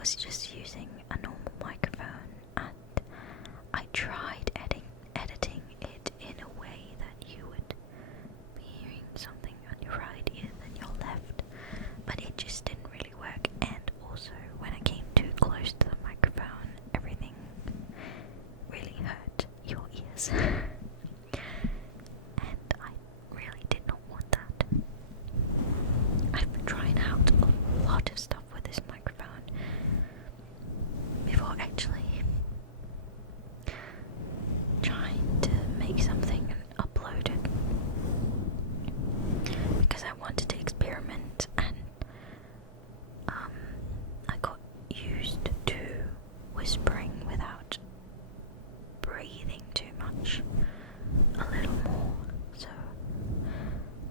was just using a normal microphone, and I tried editing it in a way that you would be hearing something on your right ear than your left, but it just didn't really work. And also, when I came too close to the microphone, everything really hurt your ears. And I really did not want that. I've been trying out a lot of stuff with this microphone before actually trying to make something and upload it, because I wanted to experiment, and I got used to whispering without breathing too much, a little more, so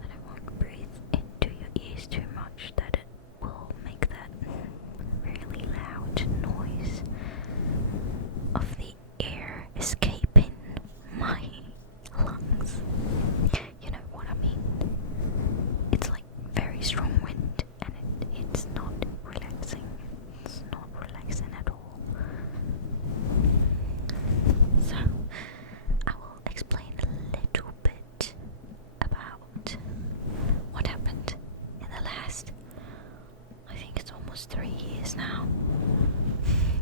that I won't breathe into your ears too much, that it will make that really loud noise of the air escaping my lungs. You know what I mean? It's like very strong wind, and it's not relaxing. It's not relaxing at all. So I will explain a little bit about what happened in the last, I think it's almost 3 years now.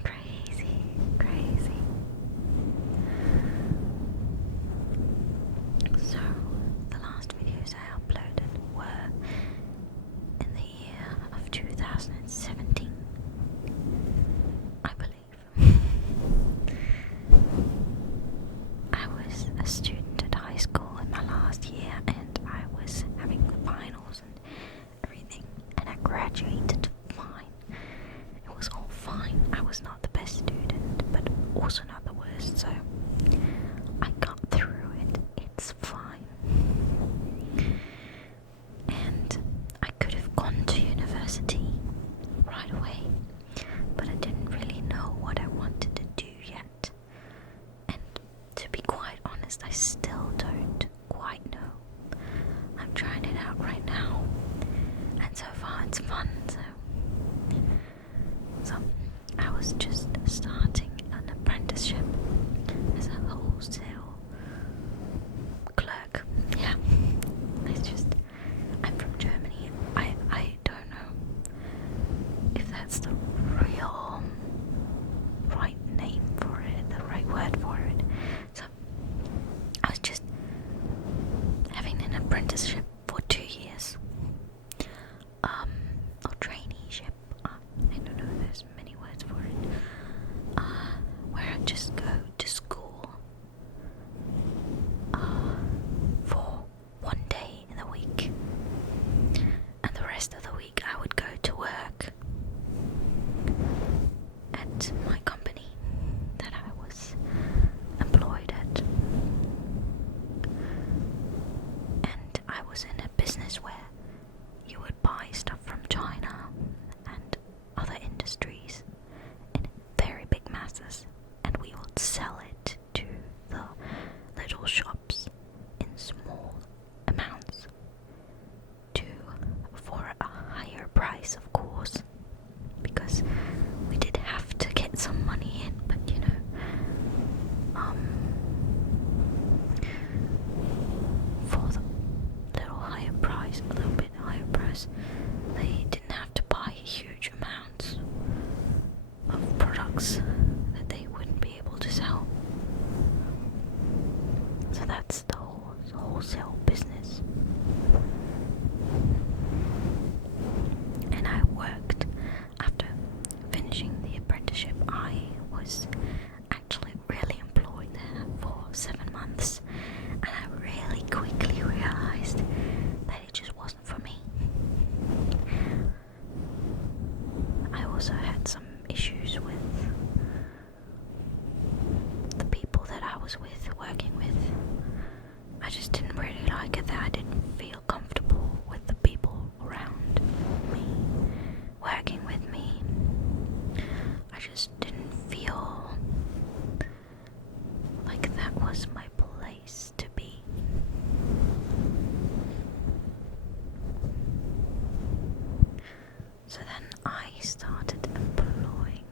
Crazy. So the last videos I uploaded were in the year of 2017, I believe. I was a student at high school in my last year, and I was having the finals and everything, and I graduated fine. It was all fine. I was not the best student, but also not the worst, so I got through it. It's fine. And I could have gone to university right away, but I didn't really know what I wanted to do yet. And to be quite honest, I still don't quite know. I'm trying it out right now, and so far it's fun. So I was just starting an apprenticeship as a wholesale clerk. Yeah, I'm from Germany. I don't know if that's the real right name for it, the right word for it. So I was just having an apprenticeship for 2 years. Or traineeship. I don't know, there's many words for it. Where I just go to school for 1 day in the week, and the rest of the week I would go to work at my company that I was employed at. And I was in a business where you would buy stuff from China and other industries in very big masses, and we would sell it to the little shops in small amounts for a higher price, of course, because we did have to get some money in, but you know, for the little higher price, a little bit higher price, they didn't have to buy huge amounts of products that they wouldn't be able to sell. So that's the wholesale business. And I worked after finishing the apprenticeship. I was actually really employed there for 7 months, and I really quickly realized that it just wasn't for me. I also had some issues with the people that I was working with. I just didn't really like it, that I didn't feel comfortable with the people around me, working with me. I just didn't feel like that was my place to be. So then I started employing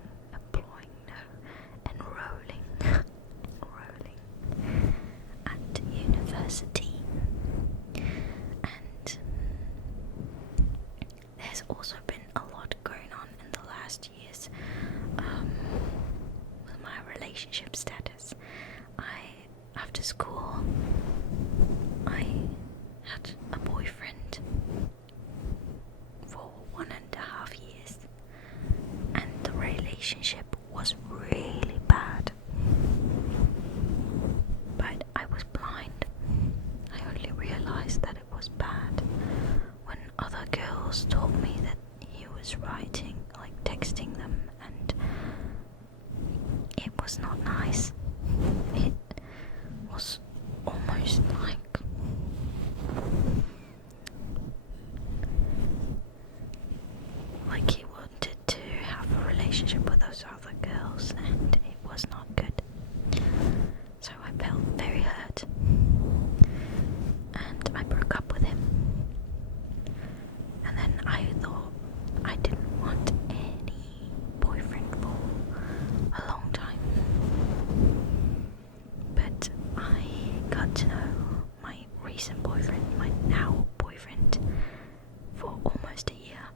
like he wanted to have a relationship with those other girls, and it was not good. So I felt very hurt, and I broke up with him. And then I thought I didn't want any boyfriend for a long time. But I got to know my recent boyfriend, my now boyfriend, for almost a year.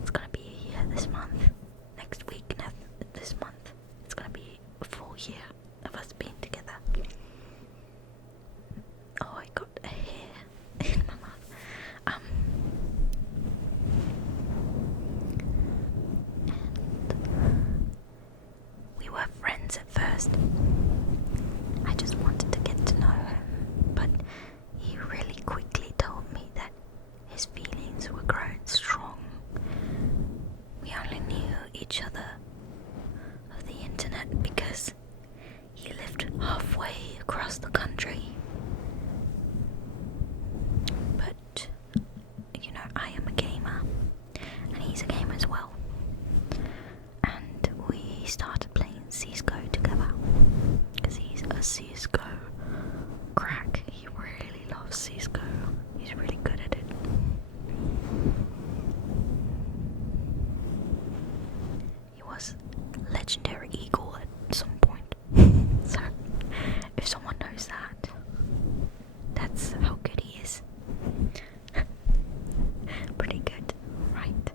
It's gonna be a year this month. Next week, this month, it's gonna be a full year of us being together. Oh, I got a hair in my mouth. And we were friends at first. I just wanted to get to know him, but he really quickly told me that his feelings were growing strong. We only knew each other of the internet because he lived halfway across the country. But, you know, I am a gamer, and he's a gamer as well. And we started playing CSGO together, because he's a CSGO crack. He really loves CSGO. He's really good at it. He was legendary eagle at some point. So, if someone knows that, that's how good he is. Pretty good, right?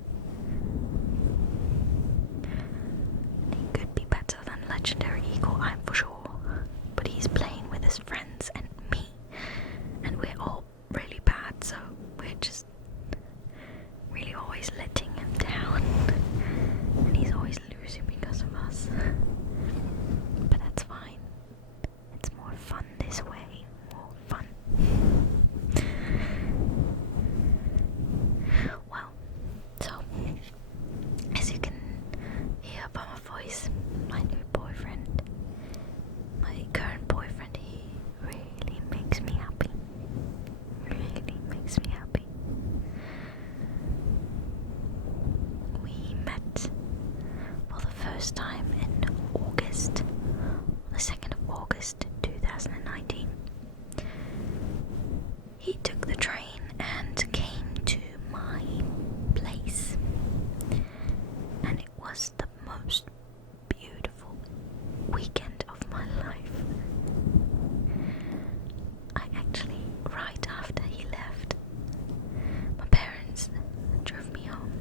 He could be better than legendary eagle, I'm for sure. But he's playing with his friends and me, and we're all really bad, so we're just really always letting him down. And he's always losing because of us. But that's fine. It's more fun this way. More fun. Well, so as you can hear by my voice, my new boyfriend, my current boyfriend, he really makes me happy. Really makes me happy. We met for the first time in August, the 2nd of August 2019. He took the train and came to my place, and it was the most beautiful weekend of my life. I actually, right after he left, my parents drove me home,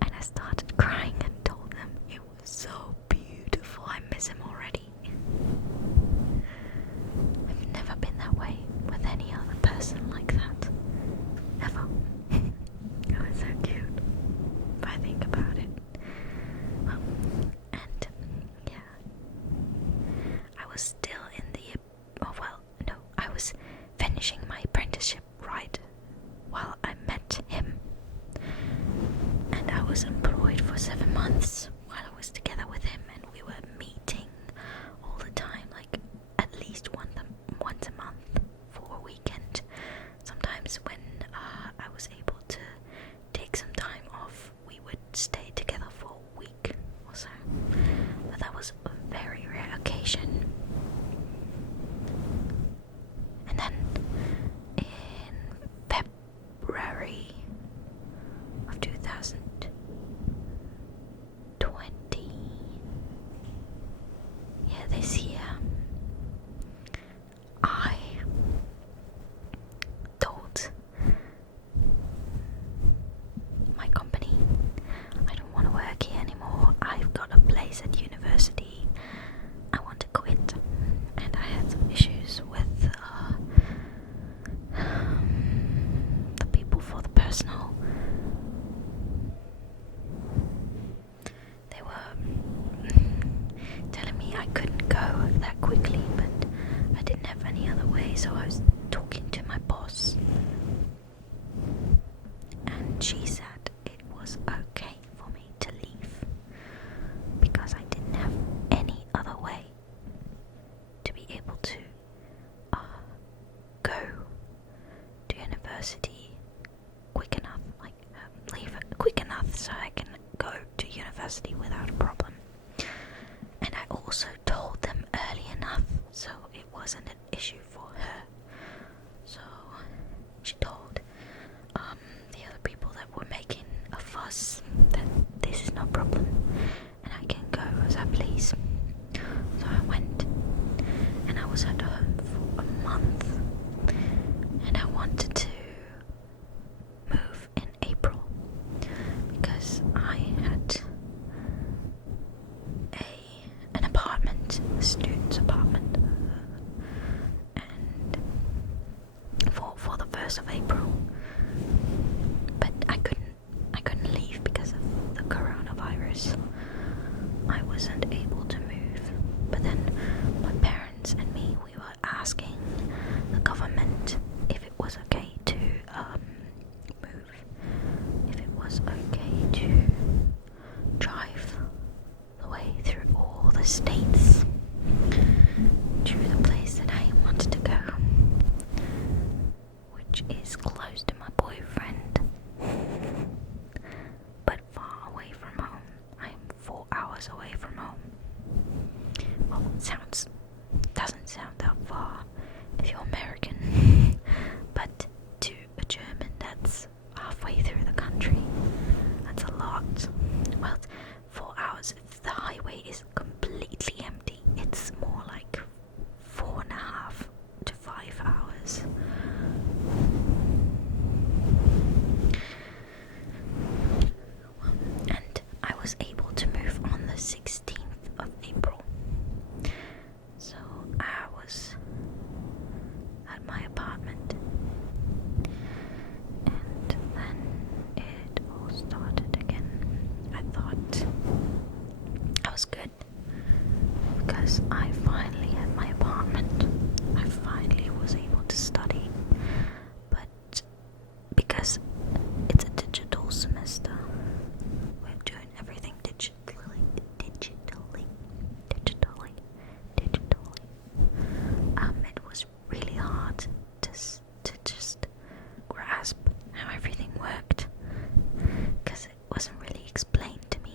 and I started crying and told them it was so beautiful. I miss him already. I've never been that way with any other person like that. Ever. It was so cute. If I think about it. And yeah. I was still in the I was finishing my apprenticeship right while I met him. And I was employed for 7 months while I was together with him, and we were meeting all the time, like at least once a month for a weekend. Sometimes when I was able to take some time off, we would stay together for a week or so. But that was a very rare occasion. And then in February of 2020, university without a problem. And I also told them early enough, so it wasn't an issue for her. So she told the other people that were making a fuss that this is no problem and I can go as I please. So I went, and I was at home for a month, and I wanted to move in April because I had an apartment, a student's apartment, and for the 1st of April, but I couldn't leave because of the coronavirus. I wasn't able to move, but then my parents and me, we were asking the government if it was okay to move, if it was okay to drive the way through all the states to the place that I wanted to go, which is close to my boyfriend, but far away from home. I am 4 hours away from home. Well, doesn't sound that far if you're American, but to a German that's halfway through the country, that's a lot. Well, 4 hours if the highway is completely empty. It's more like 4.5 to 5 hours. And I was able to move on the 16th of April. So I was at my apartment, and then it all started again. I thought I was good because I finally had my apartment. I finally was able to study, but because it's a digital semester, we're doing everything digitally. It was really hard to just grasp how everything worked because it wasn't really explained to me,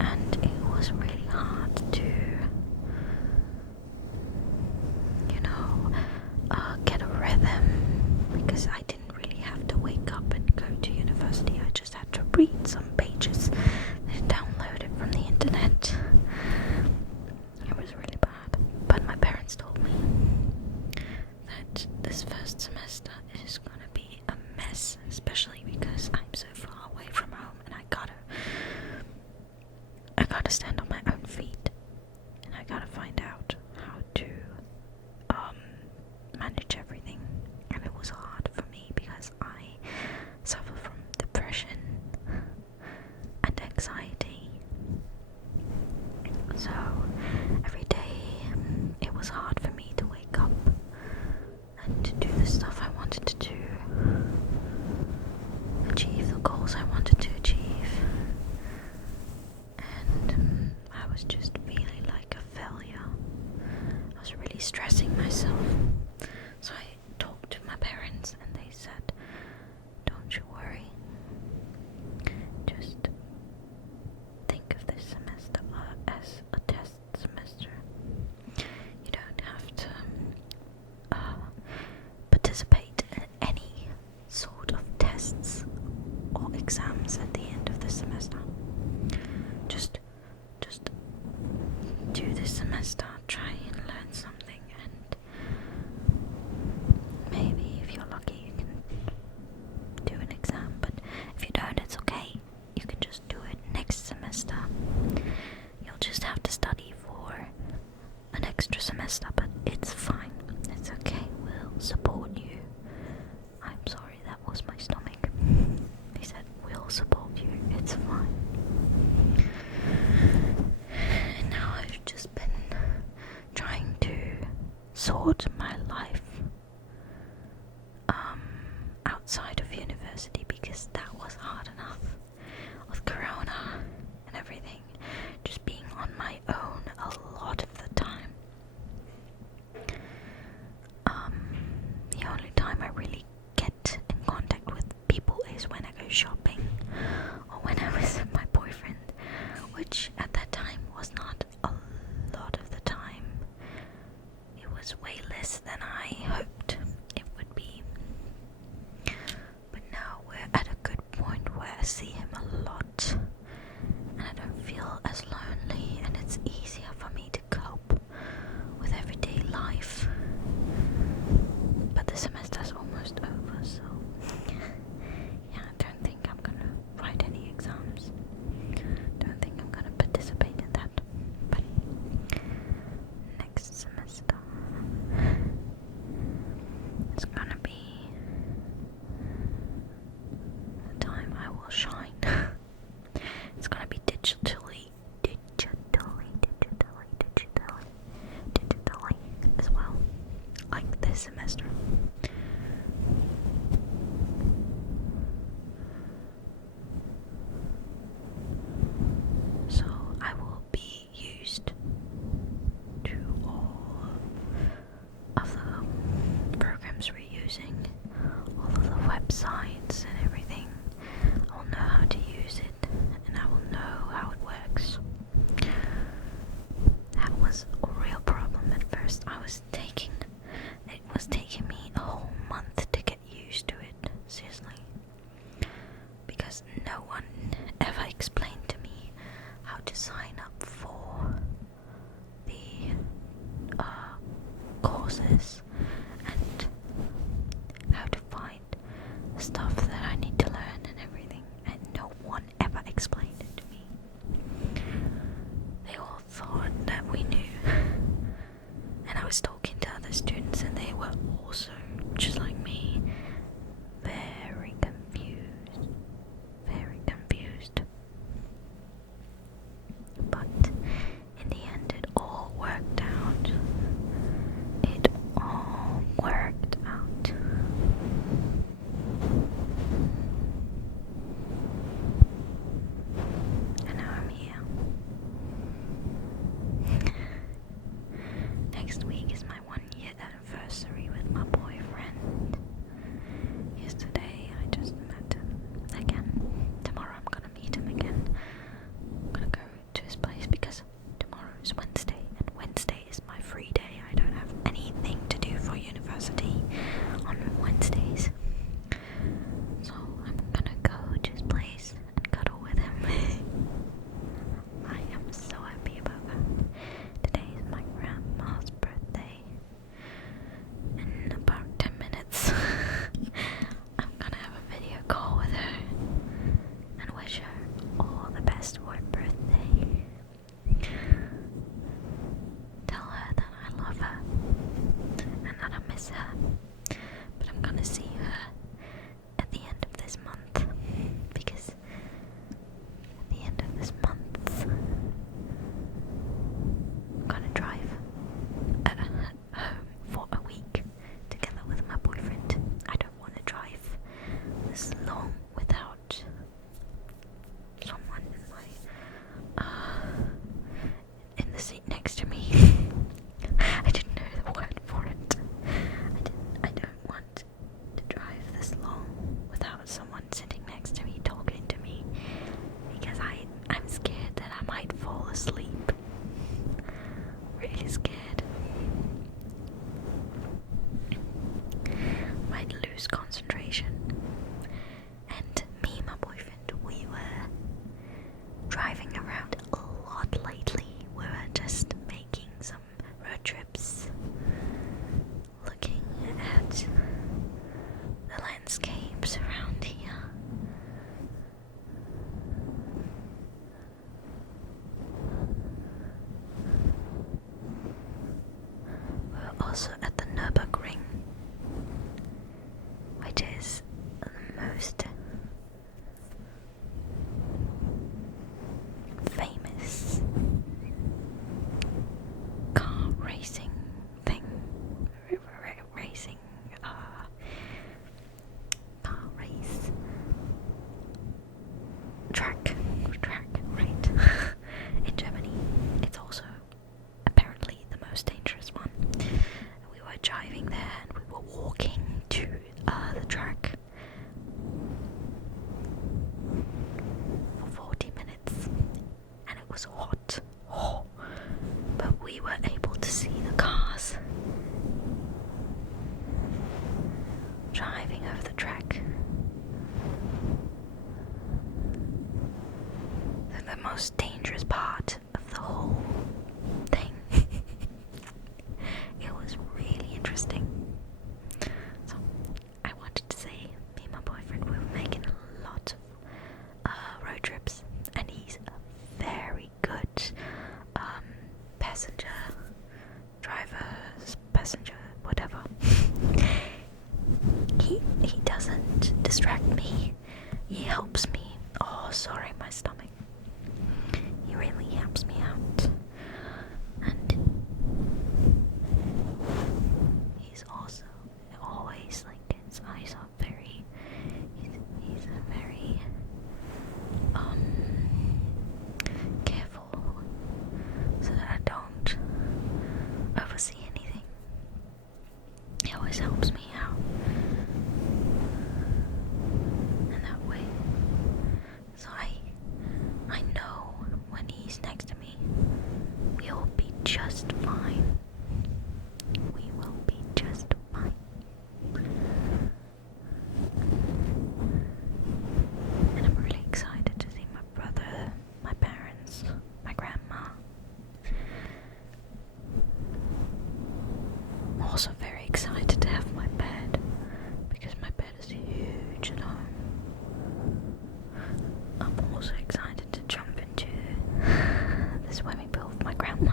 and it was really hard to, get a rhythm because I didn't really have to wake up and go to university. I just had to read some pages and download it from the internet. It was really bad, but my parents told me that this first semester is gonna be a mess, especially because I'm so far away from home and I gotta stand on my own feet, and I gotta find out how to manage everything. And it was hard for me because I suffer from depression and anxiety, so every day it was hard for me to wake up and to do the stuff I wanted to do, achieve the goals I wanted to achieve, and I was just feeling like a failure. I was really stressing myself, so I talked to my parents and they said, don't you worry, just think of this semester as a test semester. You don't have to participate in any sort of tests or exams at the end of the semester. Just do this semester, try and learn something, and maybe if you're lucky you can do an exam, but if you don't, it's okay. You can just do it next semester. You'll just have to study for an extra semester, but it's fine. It's okay. We'll support you. I'm sorry, that was my stomach. They said, we'll support you. It's fine. And now I've just been trying to sort my life outside of university because that was hard enough with corona and everything, just being on my own a lot of the time. The only time I really get in contact with people is when I go shopping or when I visit my see him a lot, and I don't feel as lonely, and it's easier for me to cope with everyday life. But the semester's almost over, so yeah, I don't think I'm gonna write any exams. Don't think I'm gonna participate in that. But next semester, it's gonna be the time I will shine. It's gonna be digitally as well, like this semester. So I will be used to all of the programs we're using, all of the websites and everything. I'll know how to use it, and I will know how it works. That was a real problem at first. It was taking me a whole month to get used to it, seriously. Because no one ever explained to me how to sign up for the courses and how to find the stuff that I need to learn and everything, and no one ever explained it to me. They all thought that we knew, and I was talking to other students and they were also just like me, very confused. But in the end, it all worked out. And now I'm here. Next week is my 1-year anniversary with my boyfriend. Yesterday I just met him again. Tomorrow I'm gonna meet him again. I'm gonna go to his place because tomorrow is Wednesday, and Wednesday is my free day. I don't have anything to do for university on Wednesdays. So I'm gonna go to his place and cuddle with him. I am so happy about that. Today is my grandma's birthday. In about 10 minutes, I'm gonna have a video call with her and wish her all the best for her birthday. Tell her that I love her and that I miss her. But I'm gonna see her at the end of this month, because at the end of this month I'm gonna drive home for a week together with my boyfriend. I don't want to drive this long without someone in the seat next to me. I didn't know the word for it. I don't want to drive this long without someone sitting next to me talking to me, because I'm scared that I might fall asleep. Really scared. Might lose concentration. And me and my boyfriend, we were driving around a lot lately. We were just making some road trips, looking at the landscapes around here. We were also at the Nürburgring, which is the most famous car racing thing. Car race track, right? In Germany. It's also apparently the most dangerous one. We were driving there and we were walking to the track most dangerous part of the whole thing. It was really interesting. So I wanted to say, me and my boyfriend, we were making a lot of road trips, and he's a very good passenger, driver, passenger, whatever. He doesn't distract me. He helps me. Oh, sorry, my stomach. He really helps me out, and he's also always like, his eyes are very. He's a very careful so that I don't oversee anything. He always helps me out in that way. So I know when he's next to me, we'll be just fine. We will be just fine. And I'm really excited to see my brother, my parents, my grandma. I'm also very excited to have my bed, because my bed is huge at home. I'm also excited to jump into the swimming pool with my grandma.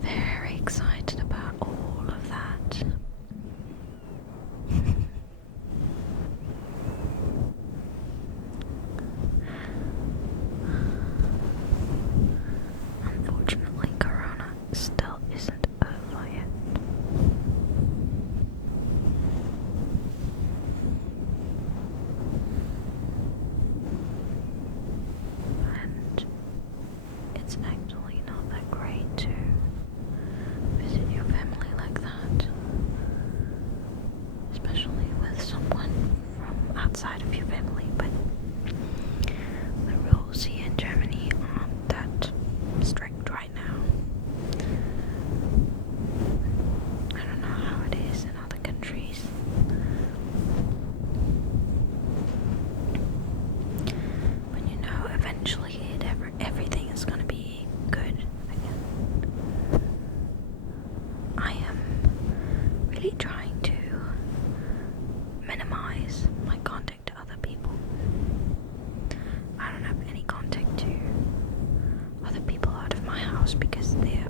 Very excited about all of that. Unfortunately, Corona still isn't over yet. And it's actually not that great to visit your family like that, especially with someone from outside of your family. But the rules here in Germany aren't that strict right now. I don't know how it is in other countries. But you know, eventually everything is gonna be good again. I am really trying to minimize my contact to other people. I don't have any contact to other people out of my house because they're